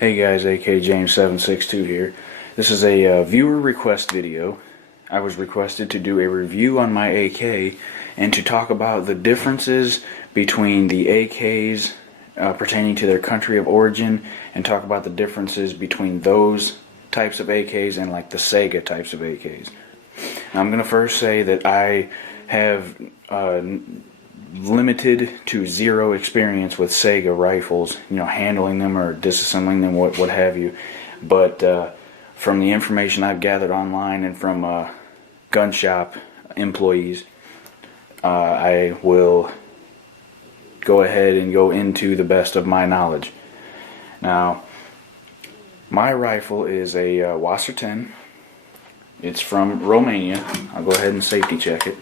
Hey guys, AK James 762 here. This is a viewer request video. I was requested to do a review on my AK and to talk about the differences between the AKs pertaining to their country of origin, and talk about the differences between those types of AKs and like the Saiga types of AKs. Now, I'm going to first say that I have limited to zero experience with Saiga rifles, handling them or disassembling them, what have you. But from the information I've gathered online and from gun shop employees, I will go ahead and go into the best of my knowledge. Now, my rifle is a Wasser 10. It's from Romania. I'll go ahead and safety check it.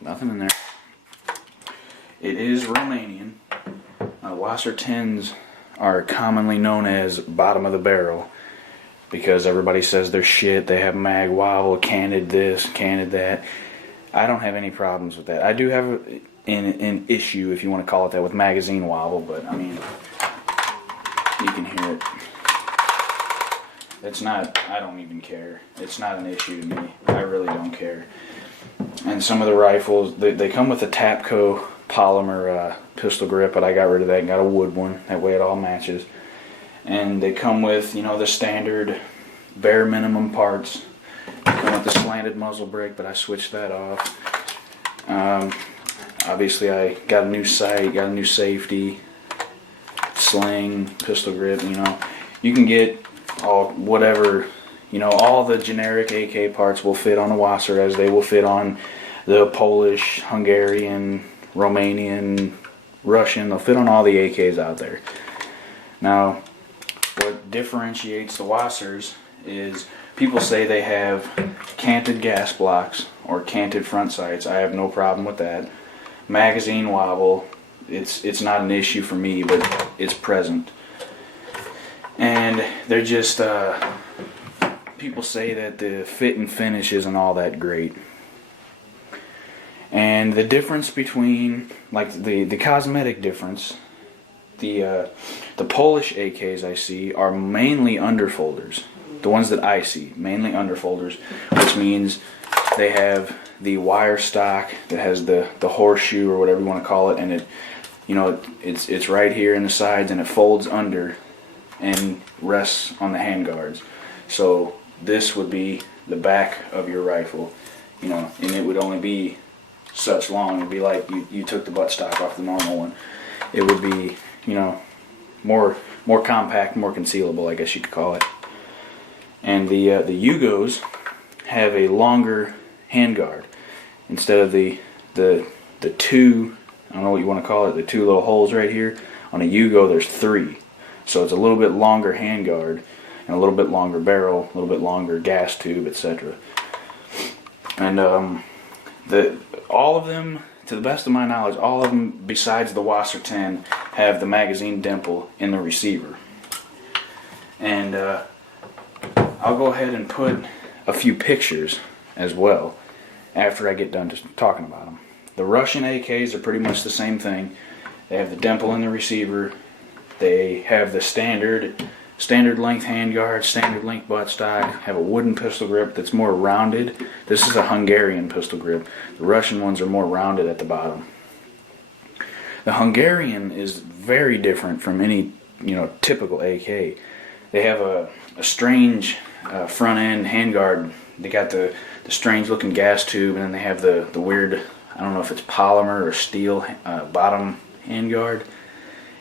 Nothing in there. It is Romanian. Wasser 10s are commonly known as bottom of the barrel because everybody says they're shit. They have mag wobble, canted this, canted that. I don't have any problems with that. I do have an issue, if you want to call it that, with magazine wobble, but I mean, you can hear it. It's not, I don't even care. It's not an issue to me. I really don't care. And some of the rifles, they come with a Tapco polymer pistol grip, but I got rid of that and got a wood one. That way it all matches. And they come with, the standard bare minimum parts. They come with the slanted muzzle brake, but I switched that off. Obviously I got a new sight, got a new safety, sling, pistol grip, You can get all the generic AK parts will fit on a Wasser, as they will fit on the Polish, Hungarian, Romanian, Russian. They'll fit on all the AKs out there. Now, what differentiates the Wassers is people say they have canted gas blocks or canted front sights. I have no problem with that. Magazine wobble, it's not an issue for me, but it's present. And they're just people say that the fit and finish isn't all that great. And the difference between, like the cosmetic difference, the Polish AKs I see are mainly underfolders. The ones that I see, mainly underfolders, which means they have the wire stock that has the horseshoe or whatever you want to call it, and it's right here in the sides, and it folds under and rests on the handguards. So this would be the back of your rifle, and it would only be such long. It'd be like you took the buttstock off the normal one. It would be, more compact, more concealable, I guess you could call it. And the Yugos have a longer handguard. Instead of the two, I don't know what you want to call it, the two little holes right here, on a Yugo there's three. So it's a little bit longer handguard and a little bit longer barrel, a little bit longer gas tube, etc. And all of them, to the best of my knowledge, all of them besides the Wasser 10 have the magazine dimple in the receiver. And I'll go ahead and put a few pictures as well after I get done just talking about them. The Russian AKs are pretty much the same thing. They have the dimple in the receiver. They have the standard length handguard, standard length buttstock, have a wooden pistol grip that's more rounded. This is a Hungarian pistol grip. The Russian ones are more rounded at the bottom. The Hungarian is very different from any typical AK. They have a strange front end handguard. They got the strange looking gas tube, and then they have the weird, I don't know if it's polymer or steel bottom handguard.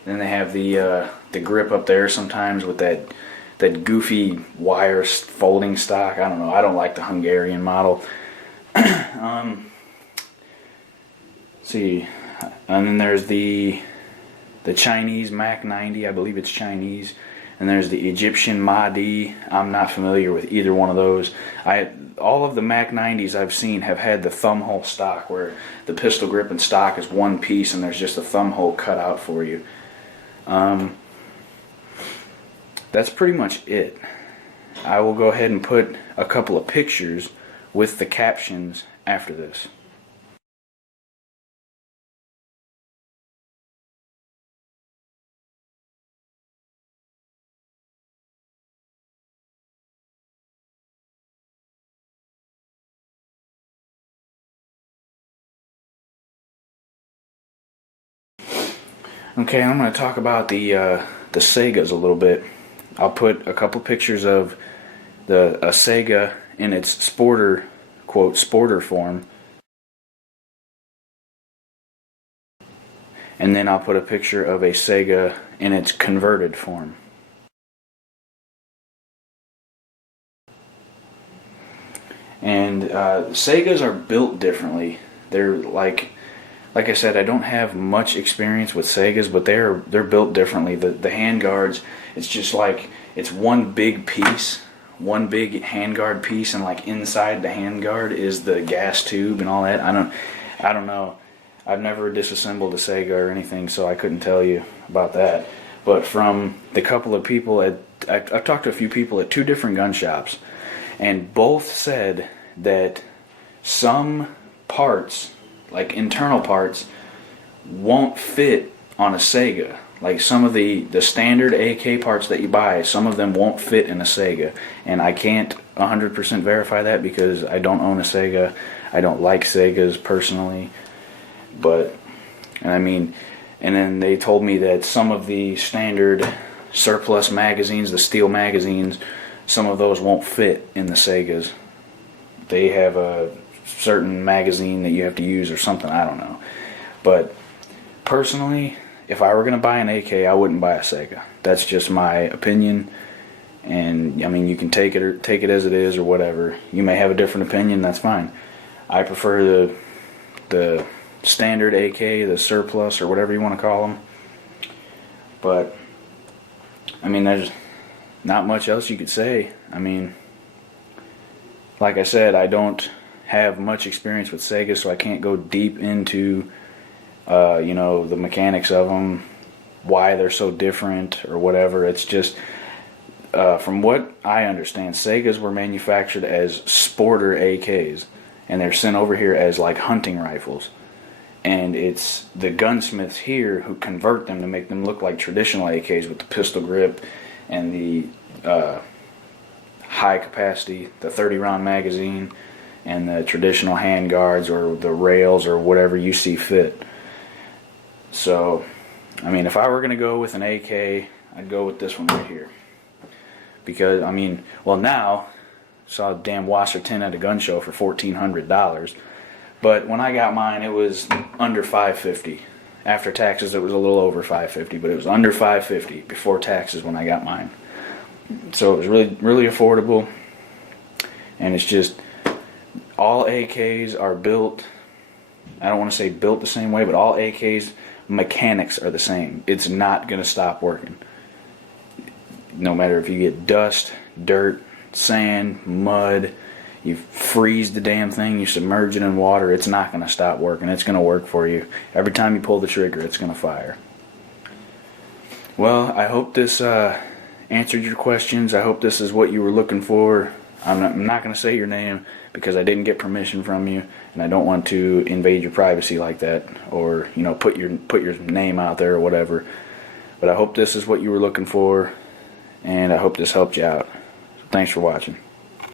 And then they have the grip up there sometimes with that goofy wire folding stock. I don't know. I don't like the Hungarian model. See, and then there's the Chinese Mac 90. I believe it's Chinese. And there's the Egyptian Mahdi. I'm not familiar with either one of those. All of the Mac 90s I've seen have had the thumb hole stock, where the pistol grip and stock is one piece and there's just a thumb hole cut out for you. That's pretty much it. I will go ahead and put a couple of pictures with the captions after this. Okay, I'm going to talk about the Segas a little bit. I'll put a couple pictures of a Sega in its sporter, quote, sporter form. And then I'll put a picture of a Sega in its converted form. And Segas are built differently. They're like I said, I don't have much experience with Segas, but they're built differently. The handguards, it's just like it's one big piece, one big handguard piece, and like inside the handguard is the gas tube and all that. I don't know. I've never disassembled a Sega or anything, so I couldn't tell you about that. But from the couple of people I've talked to a few people at two different gun shops, and both said that some parts, like internal parts, won't fit on a Sega. Like some of the standard AK parts that you buy, some of them won't fit in a Sega. And I can't 100% verify that because I don't own a Sega. I don't like Segas personally. But, and then they told me that some of the standard surplus magazines, the steel magazines, some of those won't fit in the Segas. They have a certain magazine that you have to use or something, I don't know. But personally, if I were going to buy an AK, I wouldn't buy a Sega. That's just my opinion. And I mean, you can take it as it is or whatever. You may have a different opinion, that's fine. I prefer the standard AK, the surplus, or whatever you want to call them. But I mean, there's not much else you could say. I mean, like I said, I don't have much experience with Sega, so I can't go deep into the mechanics of them, why they're so different or whatever. It's just from what I understand, Segas were manufactured as sporter AKs, and they're sent over here as like hunting rifles. And it's the gunsmiths here who convert them to make them look like traditional AKs with the pistol grip and the high capacity, the 30 round magazine, and the traditional handguards or the rails or whatever you see fit. So, I mean, if I were going to go with an AK, I'd go with this one right here. Because, I mean, well, now, saw a damn Wasser 10 at a gun show for $1,400. But when I got mine, it was under $550. After taxes, it was a little over $550, but it was under $550 before taxes when I got mine. So it was really, really affordable. And it's just, all AKs are built, I don't want to say built the same way, but all AKs mechanics are the same. It's not going to stop working. No matter if you get dust, dirt, sand, mud, you freeze the damn thing, you submerge it in water, it's not going to stop working. It's going to work for you. Every time you pull the trigger, it's going to fire. Well, I hope this answered your questions. I hope this is what you were looking for. I'm not going to say your name because I didn't get permission from you, and I don't want to invade your privacy like that, or put your name out there or whatever. But I hope this is what you were looking for, and I hope this helped you out. Thanks for watching.